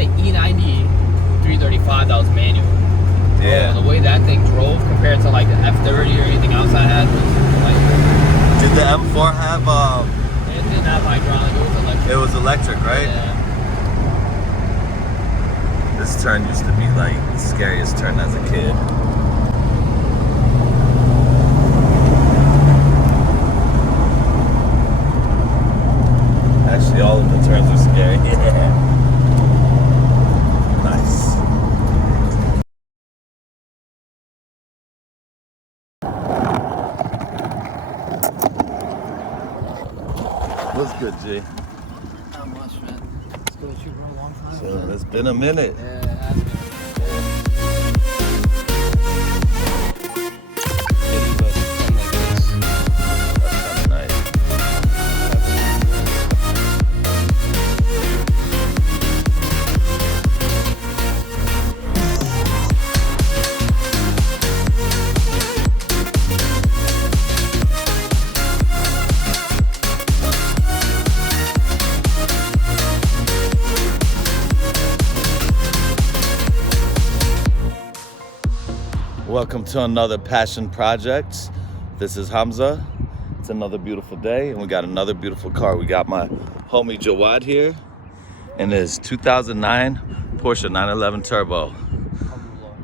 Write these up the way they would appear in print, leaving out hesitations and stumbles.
an E90 335 that was manual. Yeah. The way that thing drove compared to like the F30 or anything else I had was like. Did the M4 have It didn't have hydraulic. It was electric. It was electric, right? Yeah. This turn used to be like the scariest turn as a kid. Actually, all of the turns are scary. Yeah. Nice. What's good, G? Not much, man. Let's go with you for a long time. So it's been a minute. Yeah, it has been. Welcome to another passion project. This is Hamza. It's another beautiful day and we got another beautiful car. We got my homie Jawad here in his 2009 Porsche 911 Turbo.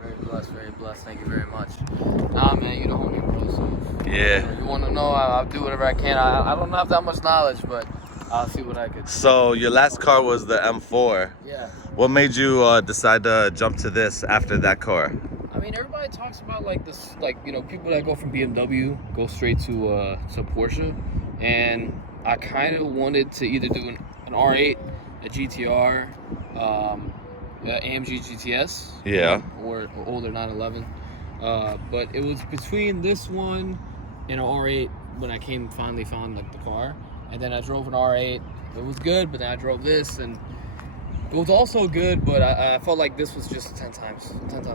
Very blessed. Thank you very much. Nah, man, you know me, bro. So Yeah. you want to know? I'll do whatever I can. I don't have that much knowledge, but I'll see what I could. So your last car was the M4. Yeah. What made you decide to jump to this after that car? I mean, everybody talks about like this, like, you know, people that go from BMW go straight to Porsche, and I kind of wanted to either do an R8, a GTR, AMG GTS, Yeah. or older 911. But it was between this one and an R8 when I finally found like the car, and then I drove an R8. It was good, but then I drove this and. It was also good, but I felt like this was just 10 times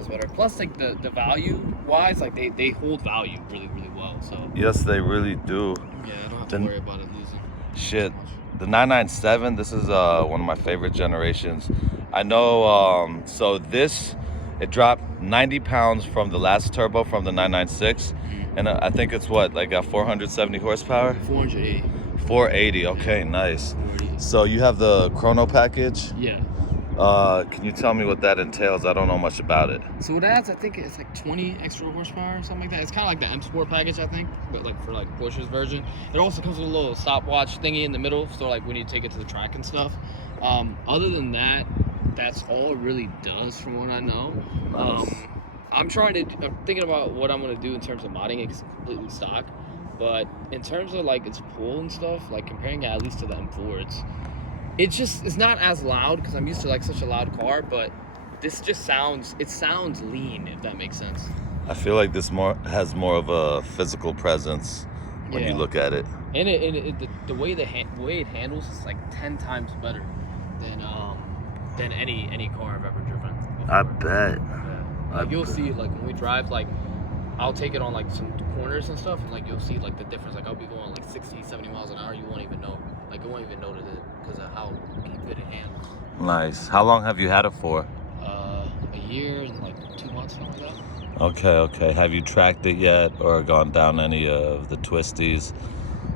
better. Plus, like the value wise, like they hold value really well. So Yes, they really do. yeah, I don't have to worry about it losing. Shit, the 997. This is one of my favorite generations. I know. So this, it dropped 90 pounds from the last turbo from the 996, and I think it's what, like got 470 horsepower. 480. 480. Okay, nice. 480. So you have the Chrono package. Yeah. Can you tell me what that entails? I don't know much about it. So it adds, I think it's like 20 extra horsepower or something like that. It's kind of like the M Sport package, I think, but like for like Porsche's version. It also comes with a little stopwatch thingy in the middle, so like when you take it to the track and stuff. Other than that, that's all it really does, from what I know. Nice. I'm thinking about what I'm gonna do in terms of modding it. It's completely stock, but in terms of like its pull and stuff, like comparing it at least to the M4, it's not as loud because I'm used to like such a loud car, but this just sounds lean, if that makes sense. I feel like this has more of a physical presence when you look at it. And the way it handles is like 10 times better than any car I've ever driven before. I bet. Yeah. Like you'll see, like when we drive, like I'll take it on like some corners and stuff, and like you'll see like the difference. Like I'll be going like 60, 70 miles an hour. You won't even know. Like you won't even notice it because of how good it handles. Nice. How long have you had it for? A year and like 2 months, something like that. Okay. Have you tracked it yet or gone down any of the twisties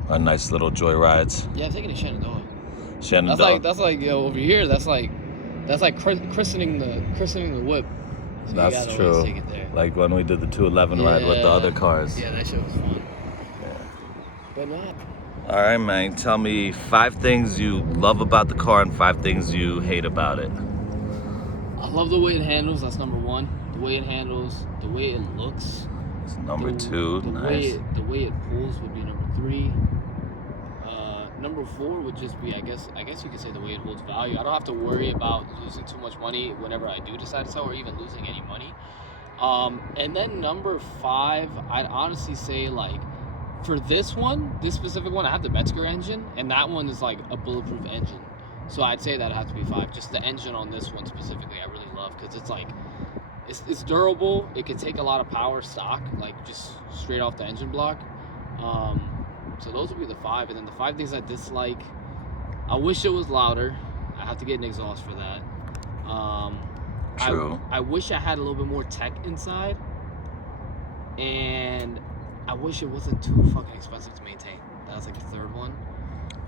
or nice little joy rides? Yeah, I'm taking it to Shenandoah. Shenandoah. That's like over here. That's like christening the whip. So that's true. Take it there. Like when we did the 211 ride with the other cars. Yeah, that shit was fun. Yeah. But not. All right, man. Tell me 5 things you love about the car and 5 things you hate about it. I love the way it handles. That's number 1. The way it handles, the way it looks. It's number 2. Nice. The way it pulls would be number 3. Number 4 would just be, I guess you could say, the way it holds value. I don't have to worry about losing too much money whenever I do decide to sell, or even losing any money. And then number 5, I'd honestly say, like, for this specific one, I have the Metzger engine, and that one is like a bulletproof engine. So I'd say that has to be 5. Just the engine on this one specifically, I really love, because it's like, it's durable. It can take a lot of power stock, like just straight off the engine block. So those would be the 5. And then the 5 things I dislike, I wish it was louder. I have to get an exhaust for that. True. I wish I had a little bit more tech inside, and I wish it wasn't too fucking expensive to maintain. That was like the third one.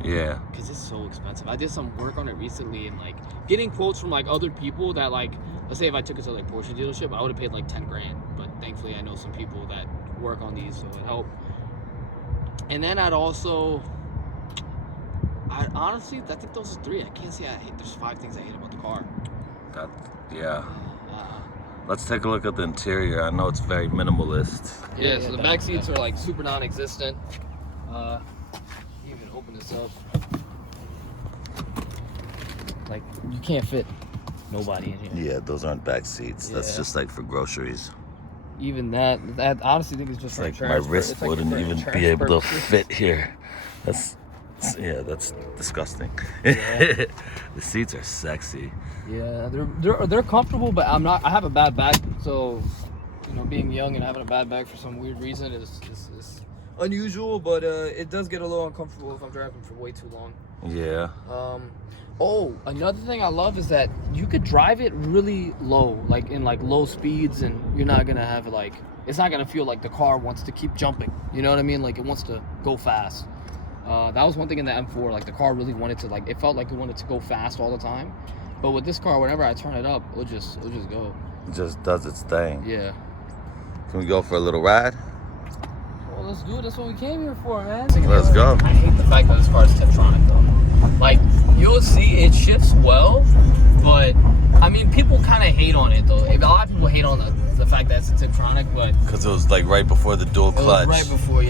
Yeah. Because it's so expensive. I did some work on it recently, and like getting quotes from like other people that like, let's say if I took it to like Porsche dealership, I would have paid like 10 grand. But thankfully I know some people that work on these, so it helped. And then I honestly, I think those are 3. I can't say I hate. There's 5 things I hate about the car. Yeah. Let's take a look at the interior. I know it's very minimalist. Yeah, so the back seats are like super non-existent. You can open this up. Like, you can't fit nobody in here. Yeah, those aren't back seats. Yeah. That's just like for groceries. Even that I honestly think it's just It's for like my insurance. wrist It's like wouldn't for even insurance be able to purposes. fit here. That's disgusting. Yeah. The seats are sexy. Yeah, they're comfortable, but I have a bad back, so you know, being young and having a bad back for some weird reason is unusual, but it does get a little uncomfortable if I'm driving for way too long. Yeah. Oh, another thing I love is that you could drive it really low, like in like low speeds, and you're not gonna have like, it's not gonna feel like the car wants to keep jumping. You know what I mean? Like it wants to go fast. That was one thing in the M4. Like the car really wanted to, like, it felt like it wanted to go fast all the time. But with this car, whenever I turn it up, it'll just go. It just does its thing. Yeah. Can we go for a little ride? Well, let's do it. That's what we came here for, man. Let's go. I hate the fact that this car is Tiptronic, though. Like, you'll see it shifts well, but I mean, people kind of hate on it, though. A lot of people hate on the fact that it's a Tiptronic, but Because it was like right before the dual clutch. right before.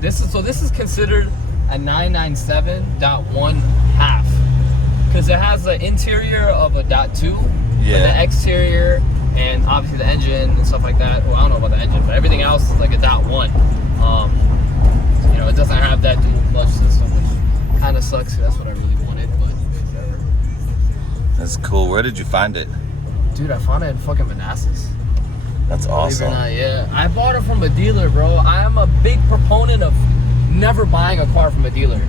This is considered a 997.1 half, because it has the interior of a .2, Yeah. but the exterior and obviously the engine and stuff like that. Well, I don't know about the engine, but everything else is like a .1. You know, it doesn't have that dual clutch system, which kind of sucks. That's what I really wanted, but whatever. That's cool. Where did you find it? Dude, I found it in fucking Manassas. That's Believe it awesome. or not, yeah. I bought it from a dealer, bro. I am a big proponent of never buying a car from a dealer.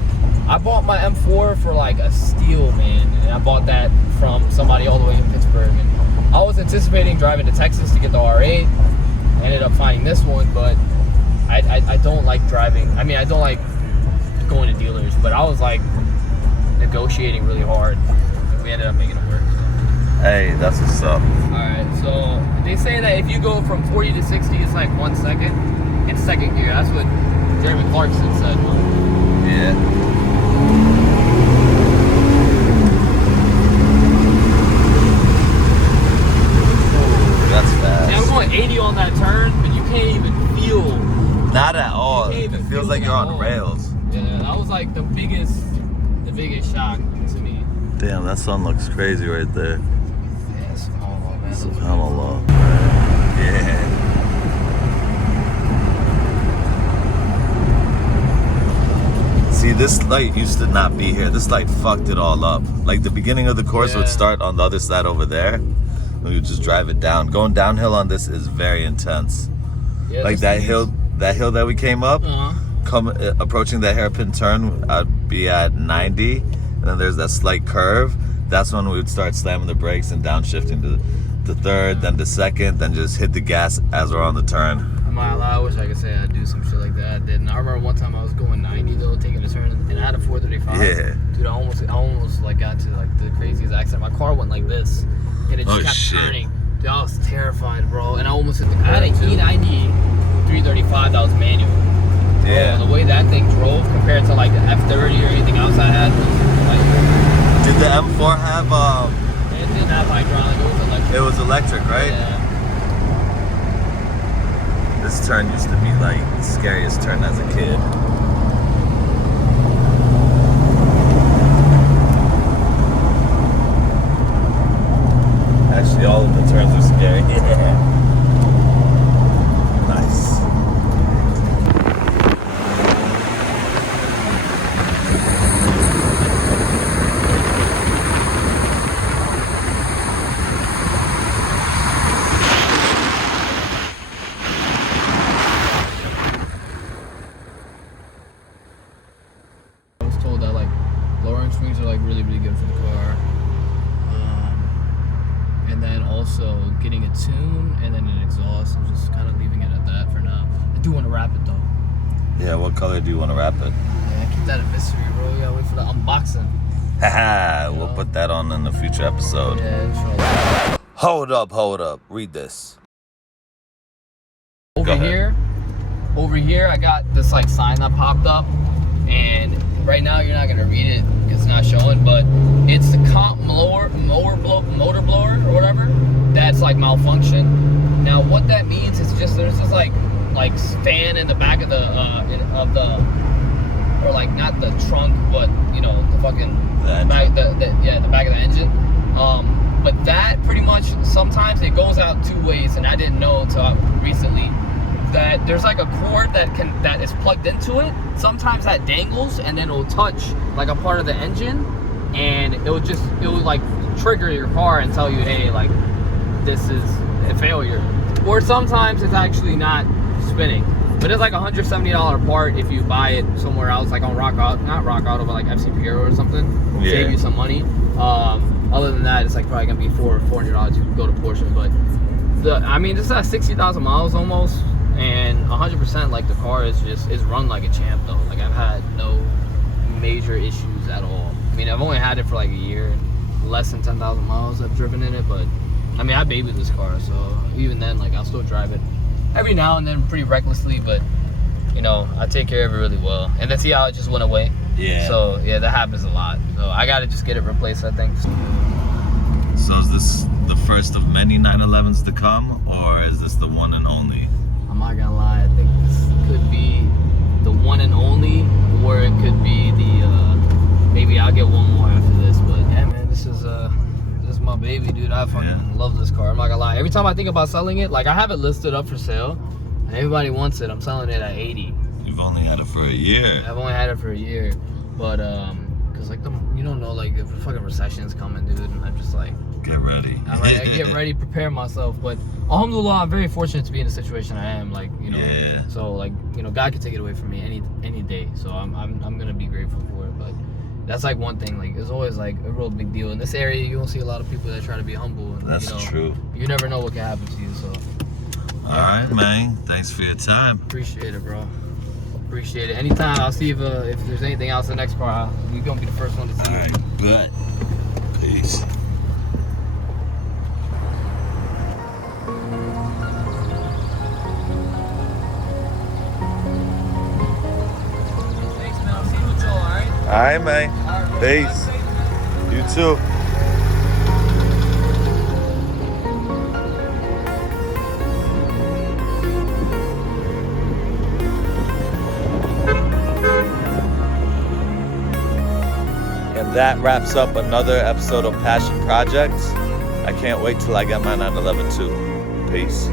I bought my M4 for like a steal, man. And I bought that from somebody all the way in Pittsburgh. And I was anticipating driving to Texas to get the R8. I ended up finding this one, but I don't like driving. I mean, I don't like going to dealers, but I was like negotiating really hard. And we ended up making it work. Hey, that's what's up. Alright, so they say that if you go from 40 to 60, it's like 1 second in second gear. That's what Jeremy Clarkson said. Yeah. That's fast. Yeah, I'm going 80 on that turn, but you can't even feel. Not at all. You can't It even feels feel like it you're at on all. rails. Yeah, that was like the biggest shock to me. Damn, that sun looks crazy right there. Yeah, subhanAllah, man. SubhanAllah. Yeah. See, this light used to not be here. This light fucked it all up. Like the beginning of the course would Yeah. start on the other side over there. And we would just drive it down. Going downhill on this is very intense. Yeah, Like this that thing hill that we came up, is- approaching that hairpin turn, I'd be at 90, and then there's that slight curve. That's when we would start slamming the brakes and downshifting to the third, then the second, then just hit the gas as we're on the turn. I'm not gonna lie, I wish I could say I'd do some shit like that. I didn't. I remember one time I was going 90 though, taking a turn, and I had a 435. Yeah. Dude, I almost like got to like the craziest accident. My car went like this, and it just Oh, kept shit. turning. Dude, I was terrified, bro. And I almost hit the curb. I had an E90 335 that was manual. Yeah. Bro, the way that thing drove compared to like the F30 or anything else I had was like, Did the M4 have it didn't have hydraulic. It was electric. it was electric, right? Yeah. This turn used to be like the scariest turn as a kid. Actually, all of the turns are scary. Nice. also getting a tune and then an exhaust. I'm just kind of leaving it at that for now. I do want to wrap it though. Yeah, what color do you want to wrap it? Yeah, keep that a mystery, bro. You gotta wait for the unboxing. Haha, we'll put that on in a future episode. Yeah, inshallah. Hold up. Read this. Over here, I got this like sign that popped up, and right now you're not gonna read it because it's not showing, but it's the motor blower or whatever that's like malfunction. Now what that means is just there's this like fan in the back of the or like not the trunk, but you know the fucking back the back of the engine. But that pretty much sometimes it goes out two ways, and I didn't know until recently that there's like a cord that is plugged into it. Sometimes that dangles and then it'll touch like a part of the engine, and it will like trigger your car and tell you, hey, like this is a failure. Or sometimes it's actually not spinning, but it's like $170 part if you buy it somewhere else, like on not Rock Auto, but like FC Piero or something. Yeah. Save you some money. Other than that, it's like probably gonna be $400 if you go to Porsche. But this is at 60,000 miles almost, and 100% like the car is run like a champ though. Like I've had no major issues at all. I mean, I've only had it for like a year, less than 10,000 miles I've driven in it, but I mean, I babied this car, so even then, like I'll still drive it every now and then pretty recklessly, but you know, I take care of it really well. And then see how it just went away. Yeah. So yeah, that happens a lot. So I gotta just get it replaced, I think. So is this the first of many 911s to come, or is this the one and only? I'm not gonna lie, I think this could be the one and only, or it could be the maybe I'll get one more after this. But yeah, man, this is my baby, dude. I fucking love this car. I'm not gonna lie. Every time I think about selling it, like I have it listed up for sale, and everybody wants it. I'm selling it at 80. You've only had it for a year. I've only had it for a year, but cause like you don't know, like the fucking recession's coming, dude, and I'm just like, get ready. I get ready, prepare myself. But alhamdulillah, I'm very fortunate to be in the situation I am. Like, you know, yeah. So like, you know, God can take it away from me any day. So I'm gonna be grateful for it. But that's like one thing. Like, it's always like a real big deal in this area. You don't see a lot of people that try to be humble. And, that's you know, true. You never know what can happen to you. So. All right, man. Thanks for your time. Appreciate it, bro. Appreciate it. Anytime. I'll see if there's anything else in the next car. You're gonna be the first one to see it. Bet. Peace. Thanks, man. I'll see you with y'all, all right? All right, man. All right, Peace. You too. And that wraps up another episode of Passion Projects. I can't wait till I get my 911 too. Peace.